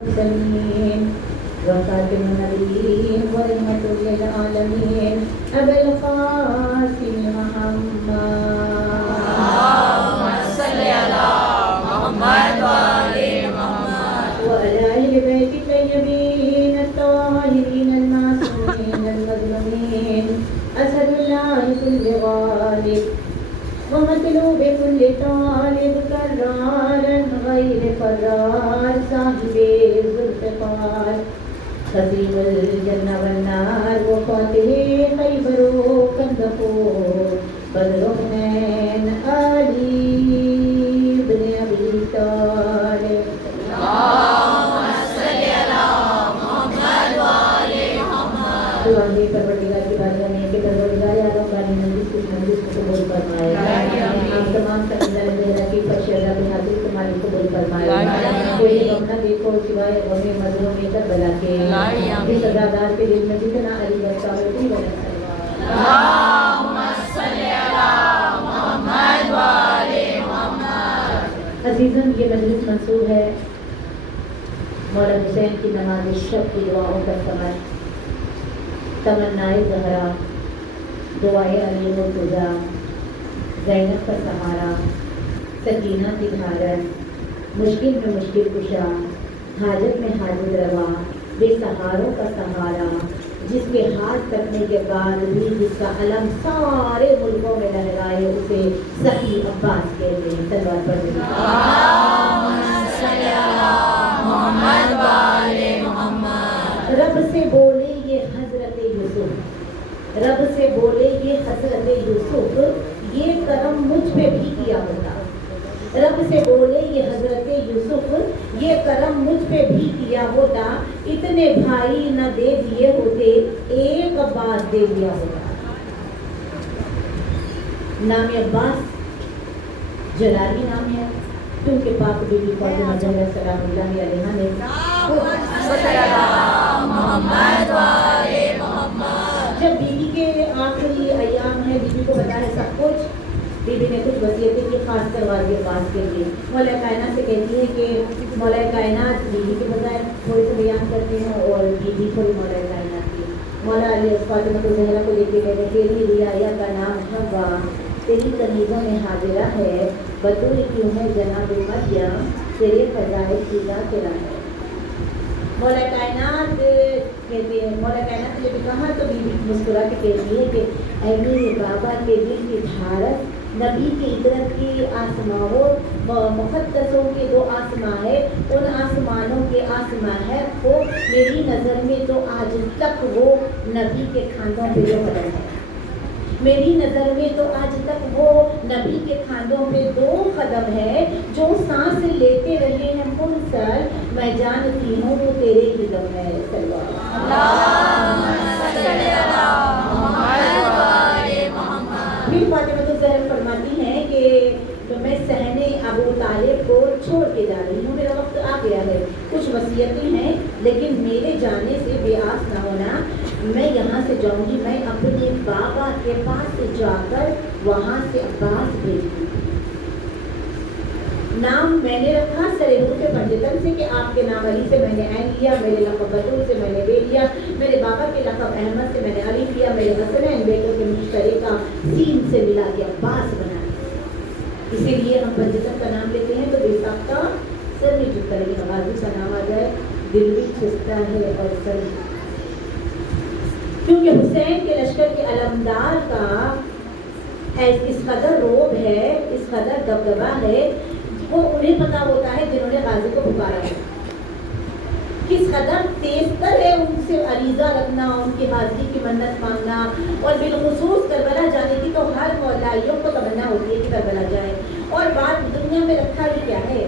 المرسلين وخاتم النبيين ورحمة للعالمين أبي القاسم محمد اللهم صل على محمد وآل محمد وعلى أهل بيت الطيبين الطاهرين المعصومين المظلومين أسد الله كل غالب ومطلوب كل طالب كرارا غير فرار صاحب ذوالفقار خزين الجنة والنار وفاتح خيبر وكندقور بدر حنين علي بن أبي طالب اللهم صل على محمد وآل محمد اللہ کے پروردگار کی بارگاہ میں کہ پروردگار عالم کا نماز کو قبول فرمائے آپ تمام تقدیر میرا کی فرشدہ بھی حاضر تمہاری قبول فرمائے کوئی غم نہ دیکھو سوائے غم مظلوم کربلا کے اس عزادار کے دل میں جتنا علی بچہ ہوتی ہے اللهم صل على محمد وآل محمد عزیزاً یہ مجلس منصور ہے مولا حسین کی نماز شب کی دعاؤں کا سمجھ تمنائے زہرا دعائے علی مرتضیٰ زینب کا سہارا سکینہ کی بھارت مشکل میں مشکل کشا حاجت میں حاجت روا بے سہاروں کا سہارا جس کے ہاتھ کٹنے کے بعد بھی جس کا علم سارے ملکوں میں لہرائے اسے سخی عباس کہتے ہیں تلوار پر اللهم صل على محمد وآل محمد رب سے بولے یہ حضرت یوسف رب سے بولے یہ حضرت یوسف یہ کرم مجھ پہ بھی کیا ہوتا رب سے بولے یہ حضرت یوسف یہ کرم مجھ پہ بھی کیا ہوتا اتنے بھائی نہ دے دیے ہوتے ایک عباس دے دیا ہوتا نام عباس جلالی نام ہے کیونکہ پاک بی بی فاطمہ زہرا سلام اللہ علیہا نے صل على محمد وآل محمد جب بی بی کے آخری ایام ہیں بی بی کو بتایا سب کچھ بی بی نے کچھ وصیتیں کی خاص کر والد عباس کے لیے مولا کائنات سے کہتی ہے کہ مولا کائنات بی بی کے بجائے تھوڑے سے بیان کرتے ہیں اور بی بی تھوڑی مولا کائنات کی مولا علی فاطمہ زہرا کو دیکھ کے کہتے ہیں تیری رعایا کا نام حوا تیری کنیزوں میں حاضرہ ہے بطور کیوں ہے جناب مریم تیرے فضائل کی ذاکرہ ہے مولا کائنات کہتے ہیں مولا کائنات نے جب کہا تو بی بی مسکرا کے کہتی ہے کہ اے میرے بابا کے دل کی بھارت نبی کی عطرت کی آسماؤں مقدسوں کے دو آسماں ہے ان آسمانوں کے آسماں ہے وہ میری نظر میں تو آج تک وہ نبی کے کھاندوں پہ جو قدم ہے میری نظر میں تو آج تک وہ نبی کے کھاندوں پہ دو قدم ہے جو سانس لیتے رہے ہیں منسل میں جانتی ہوں وہ تیرے ہی دم ہے اللهم صل على محمد وآل محمد پھر فاطمہ زہرا فرماتی ہیں کہ میں صحن ابو طالب کو چھوڑ کے جا رہی ہوں میرا وقت آ گیا ہے کچھ وصیتیں ہیں لیکن میرے جانے سے بے آس نہ ہونا میں یہاں سے جاؤں گی میں اپنے بابا کے پاس سے جا کر وہاں سے عباس بھیجوں گی نام میں نے رکھا سرحد کے پنجتن سے کہ آپ کے نام علی سے میں نے عین لیا میرے لقب بطول سے میں نے بے لیا میرے بابا کے لقب احمد سے میں نے علی لیا میرے حسنین بیٹوں کے مشترکہ سین سے ملا کے عباس بنا اسی لیے ہم پنجتن کا نام لیتے ہیں تو بے ساختہ سر نہیں جھکتا لیکن غازی کا نام آ جائے دل بھی کھستا ہے اور سر کیونکہ حسین کے لشکر کے علمدار کا اس قدر روب ہے اس قدر دبدبا ہے وہ انہیں پتا ہوتا ہے جنہوں نے غازی کو پکارا ہے کس قدر تیز تر ہے ان سے عریضہ رکھنا ان کی حاضری کی منت مانگنا اور بالخصوص کربلا جانے کی تو ہر مولائیوں کو تمنا ہوتی ہے کہ کربلا جائے اور بات دنیا میں رکھا ہی کیا ہے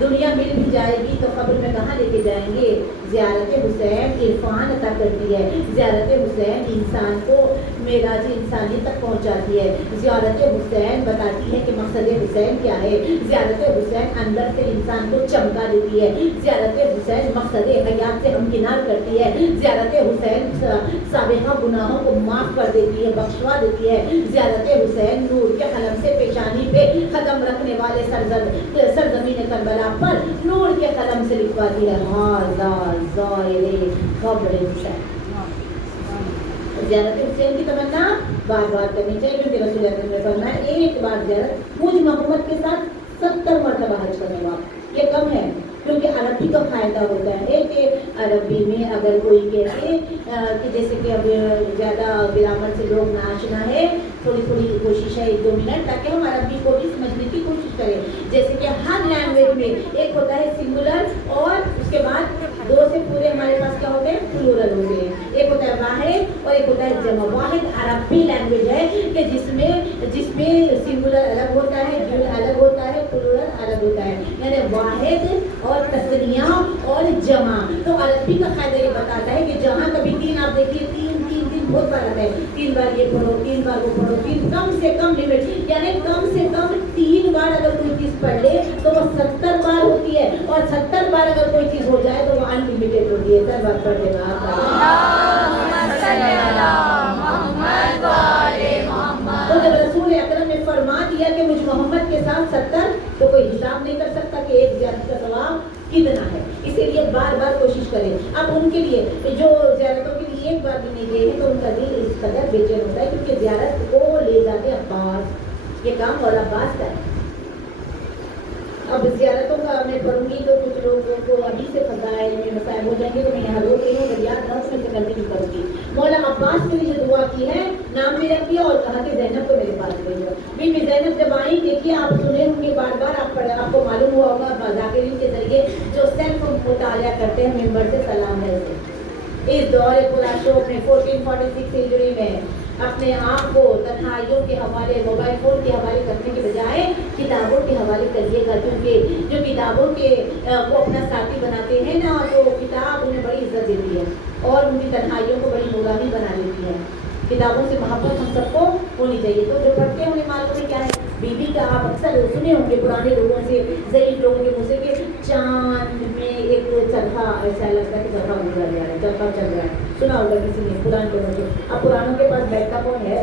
دنیا مل بھی جائے گی تو قبر میں کہاں لے کے جائیں گے زیارت حسین عرفان عطا کرتی ہے زیارت حسین انسان کو معراج انسانی تک پہنچاتی ہے زیارت حسین بتاتی ہے کہ مقصد حسین کیا ہے زیارت حسین اندر سے انسان کو چمکا دیتی ہے زیارت حسین مقصد حیات سے ہمکنار کرتی ہے زیارت حسین سابقہ گناہوں کو معاف کر دیتی ہے بخشوا دیتی ہے زیارت حسین نور کے قلم سے پیشانی پہ قدم رکھنے والے سرزمین کربلا ताला पर नूर के कलम से लिखवाती है हाज़ा ज़ाइरे क़ब्र हुसैन। ज़ियारत हुसैन की तमन्ना बार बार करनी चाहिए, क्योंकि रसूल अकरम ने फरमाया एक बार ज़ियारत मुझ मोहम्मद के साथ 70 मरतबा हज करने वाला। ये कम है, क्योंकि अरबी का फायदा होता है कि अरबी में अगर कोई कहे कि जैसे कि अब ज़्यादा ग्रामर से लोग नाशना है, थोड़ी थोड़ी कोशिश है 1-2 मिनट, ताकि हम अरबी को भी समझने की कोशिश करें। जैसे कि हर लैंग्वेज में एक होता है सिंगुलर और उसके बाद 2 से पूरे हमारे पास क्या होते हैं प्लूरल होते हैं। एक होता है वाहिद और एक होता है जमा। वाहिद अरबी लैंग्वेज है कि जिसमें सिंगुलर अलग होता है, ड्यूल अलग होता है, प्लूरल अलग होता है, यानी वाहिद और तस्निया और जमा। तो अरबी का फायदा ये बताता है कि जहाँ कभी 3 आप देखिए 3 बहुत बार आता है, 3 बार ये पढ़ो 3 बार वो पढ़ो, 3 कम से कम लिमिट, यानी कम से कम 3 बार अगर कोई चीज़ पढ़ ले तो वो 70 बार होती है, और 70 बार अगर कोई चीज़ हो जाए तो वो अनलिमिटेड होती है। सर बात पढ़ देना तो जब रसूल अकरम ने फरमा दिया कि मुझ मोहम्मद के साथ 70, तो कोई हिसाब नहीं कर सकता कि एक ज़ियारत का सवाब कितना है। इसीलिए बार बार कोशिश करें। अब उनके लिए जो ज़ियारतों के लिए एक बार भी नहीं गए हैं तो उनका दिल इस कदर बेचैन होता है, क्योंकि ज़ियारत को ले जाते अब्बास, ये काम और अब्बास का है। अब ज़ियारतों का मैं पढ़ूंगी तो कुछ लोगों को अभी से फजाइल में मसाइल हो जाएंगे, तो मैं यहाँ रोक रही हूँ, अगर याद ना तो मैं कंटिन्यू करूँगी। मौला अब्बास के लिए जो दुआ की है, नाम भी रख दिया और कहा कि ज़ैनब को मेरे पास भेजो। बीबी ज़ैनब जब आई, देखिए आप सुने होंगे बार बार, आपको मालूम हुआ होगा ज़ाकिरीन के जरिए जो सेल्फ मुतालिया करते हैं मेंबर से सलाम है। इस दौरे पुराशोक में 1446 हिजरी में अपने आप को तन्हाइयों के हवाले, मोबाइल फ़ोन के हवाले करने के बजाय किताबों के हवाले करिएगा, क्योंकि जो किताबों के को अपना साथी बनाते हैं ना, तो किताब उन्हें बड़ी इज्जत देती है और उनकी तन्हाइयों को बड़ी नूरानी बना देती है। किताबों से मोहब्बत हम सबको होनी चाहिए। तो जो पढ़ते हैं उन्हें मालूम है क्या है। बीबी का आप अक्सर सुने होंगे पुराने लोगों से, ज़ईफ़ लोगों के मुँह से कि चाँद में एक चरखा, ऐसा लगता है कि चरखा गुजर जा रहा है, चरखा चल रहा है। सुना होगा किसी ने पुराने लोगों से। अब पुरानों के पास बैठता कौन है?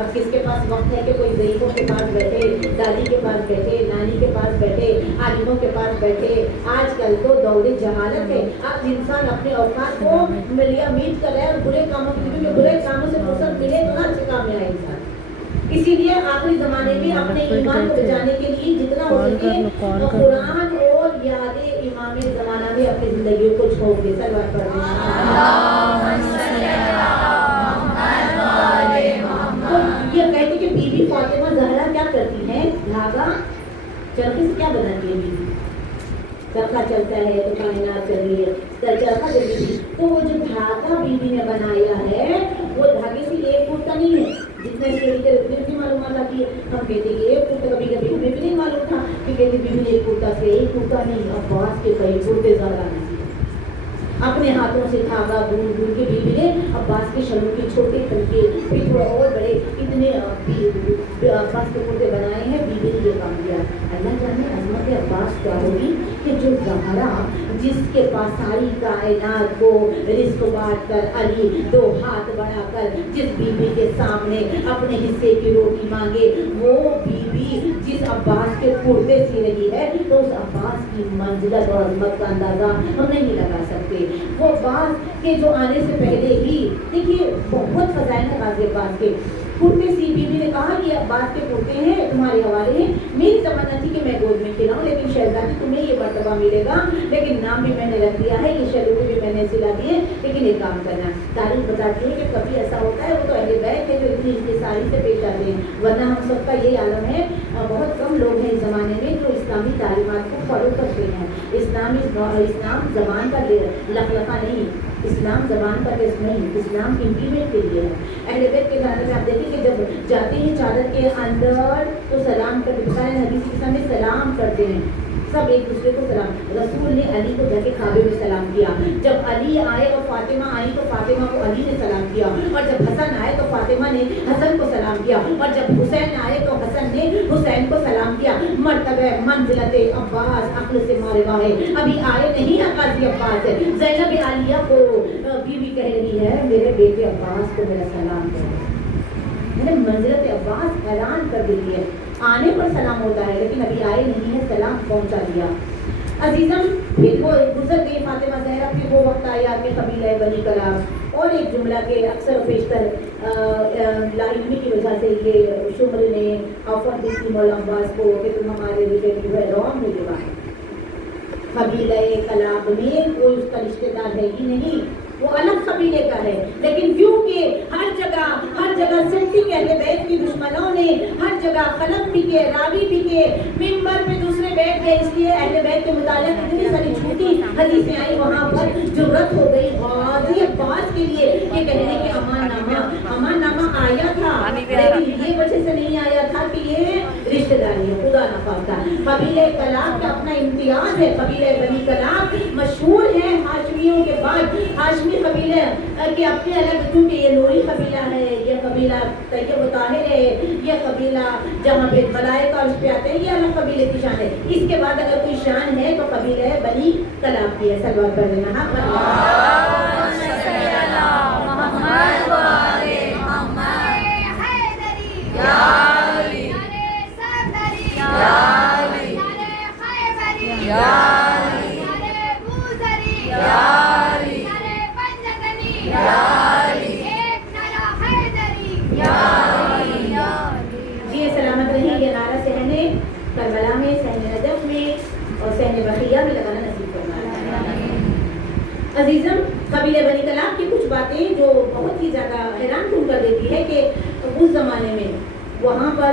अब किसके पास वक्त है कि कोई ज़ईफ़ों के पास बैठे, दादी के पास बैठे, नानी के पास बैठे, आलिमों के पास बैठे। आजकल तो दौरे जहालत है। अब इंसान अपने औकात को मिलिया मीट कर रहा है और बुरे कामों के बुरे कामों से फुर्सत मिले तो अच्छे काम में आए इंसान। इसीलिए आखिरी ज़माने में अपने ईमान को बचाने के लिए जितना हो सके कुरान और याद इमाम ज़माना में अपनी ज़िंदगी को छोड़ दे। सलवात पढ़ तो ये कहते कि बीबी फातिमा ज़हरा क्या करती है, धागा चरखे से क्या बनाती है बीबी? चरखा चलता है तो कायनात चल रही है, चरखा जल्दी थी। तो वो जो धागा बीबी ने बनाया है वो धागे से एक फुट का नहीं है, जितने सीढ़ी के उतने भी मालूम आती है। हम कहते कि एक फुट, कभी कभी हमें भी नहीं मालूम था कि कहते बीबी ने एक फुट से एक फुट का नहीं, अब्बास के कई फुटे ज़्यादा नहीं। अपने हाथों से धागा बूंद बूंद के बीबी ने अब्बास के शलों के छोटे तरीके फिर थोड़ा और बड़े इतने अब्बास के कुर्ते बनाए हैं। बीबी ने ये काम किया। अल्लाह जाने अज़मत अब्बास क्या होगी कि जो ज़हरा जिसके पास सारी कायनात को रिज़्क़ बांट कर अली 2 हाथ बढ़ाकर जिस बीबी के सामने अपने हिस्से की रोटी मांगे, वो बीबी जिस अब्बास के कुर्ते सी रही है, तो उस अब्बास की मंजिलत और अज़मत का अंदाज़ा हम नहीं लगा सकते। वो अब्बास के जो आने से पहले ही देखिए बहुत फज़ाइल है गाज़ी अब्बास के। कुर्ते सी बीबी ने कहा कि अब्बास के कुर्ते हैं तुम्हारे हवाले हैं। मेरी तमन्ना थी कि मैं गोद में खिलाऊं, लेकिन शहजादी तुम्हें ये मर्तबा मिलेगा, लेकिन नाम भी मैंने रख दिया है, ये शलूटे भी मैंने सिला दिए, लेकिन एक काम करना। तारीफ बताती है कि कभी ऐसा होता है वो तो अहले बैत है जो इतनी इंतसारी से पेश आते हैं, वरना हम सबका ये आलम है। बहुत कम लोग हैं इस ज़माने में जो इस्लामी तालीमात को फॉलो करते हैं। इस्लाम ज़बान का लखलखा नहीं, इस्लाम ज़बान का टेस्ट नहीं, इस्लाम इम्प्लीमेंट के लिए है। अहले बैत के ज़माने में आप देखिए कि जब जाते हैं चादर के अंदर तो सलाम करते, बुखारी हदीस के सामने सलाम करते हैं, सब एक दूसरे को सलाम। रसूल ने अली को जाके काबे में सलाम किया। जब अली आए और फातिमा आई तो फातिमा को अली ने सलाम किया, और जब हसन आए तो फातिमा ने हसन को सलाम किया, और जब हुसैन आए तो हसन ने हुसैन को सलाम किया। मर्तबे मंजिलते अब्बास अक्ल से मारे वाहे, अभी आए नहीं गाज़ी अब्बास। ज़ैनब आलिया को बीवी कह रही है मेरे बेटे अब्बास को मेरा सलाम करो। मैंने मंजिलत अब्बास हैरान कर देती है। आने पर सलाम होता है, लेकिन अभी आए नहीं है, सलाम पहुंचा दिया। अजीज़म फिर वो गुजर गई फातिमा ज़हरा, फिर वो वक्त आया कि कबीला बनी कलाब और एक जुमला के अक्सर पेशतर लाइलमी की वजह से ये शुम्र ने ऑफर दी थी मौला अब्बास को कि तुम हमारे रिलेटिव है, रॉन्ग हुआ। कबीला कलाब में कोई उसका रिश्तेदार है ही नहीं, वो अलग कबीले का है, लेकिन क्योंकि हर जगह सिद्दीक़ अहले बैत की दुश्मनों ने हर जगह कलम भी के, रावी भी के, मिंबर पे दूसरे बैठ गए, इसलिए अहले बैत के मुतालिक इतनी सारी झूठी हदीसें आई, वहाँ पर जुर्रत हो गई गाज़ी अब्बास के लिए ये कहने के अमान नामा आया था, लेकिन ये वजह से नहीं आया था कि ये रिश्तेदारी है, खुदा ना खास्ता। कबीले कलाब का अपना इम्तियाज है, कबीले बनी कलाब मशहूर है हाशमियों के बाद, हाशमी कबीले के अपने अलग, क्योंकि ये नूरी कबीला है, ये कबीला तैयब ताहिर है, ये कबीला जहाँ पे मलाइका उस पे आते हैं, ये अलग कबीले की शान है। इसके बाद अगर कोई शान है तो कबीले बनी कलाब की है। सलवार कर देना। हाँ करबला में, सहने नजफ में और सहने बखिया में लगाना नसीब फरमाए। अजीज़म, कबीले बनी कलाब की कुछ बातें जो बहुत ही ज़्यादा हैरान कन कर देती है कि उस ज़माने में वहाँ पर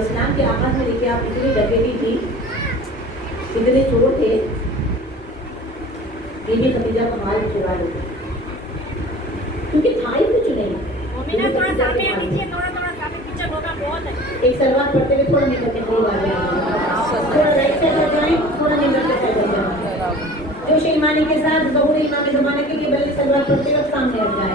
इस्लाम के आगाज़ में देखिए आप इतनी डकैती थी, इतने चोर थे, बीबी खदीजा का माल चुरा लेते क्योंकि था ही कुछ नहीं। एक सलवार पढ़ते हुए थोड़ा निकल के थोड़ा राइट साइड हो जाए, थोड़ा निकल के साइड हो जाए, जो शेमानी के साथ ज़हूर इमाम ज़माने के लिए भले सलवार पढ़ते वक्त सामने आ जाए।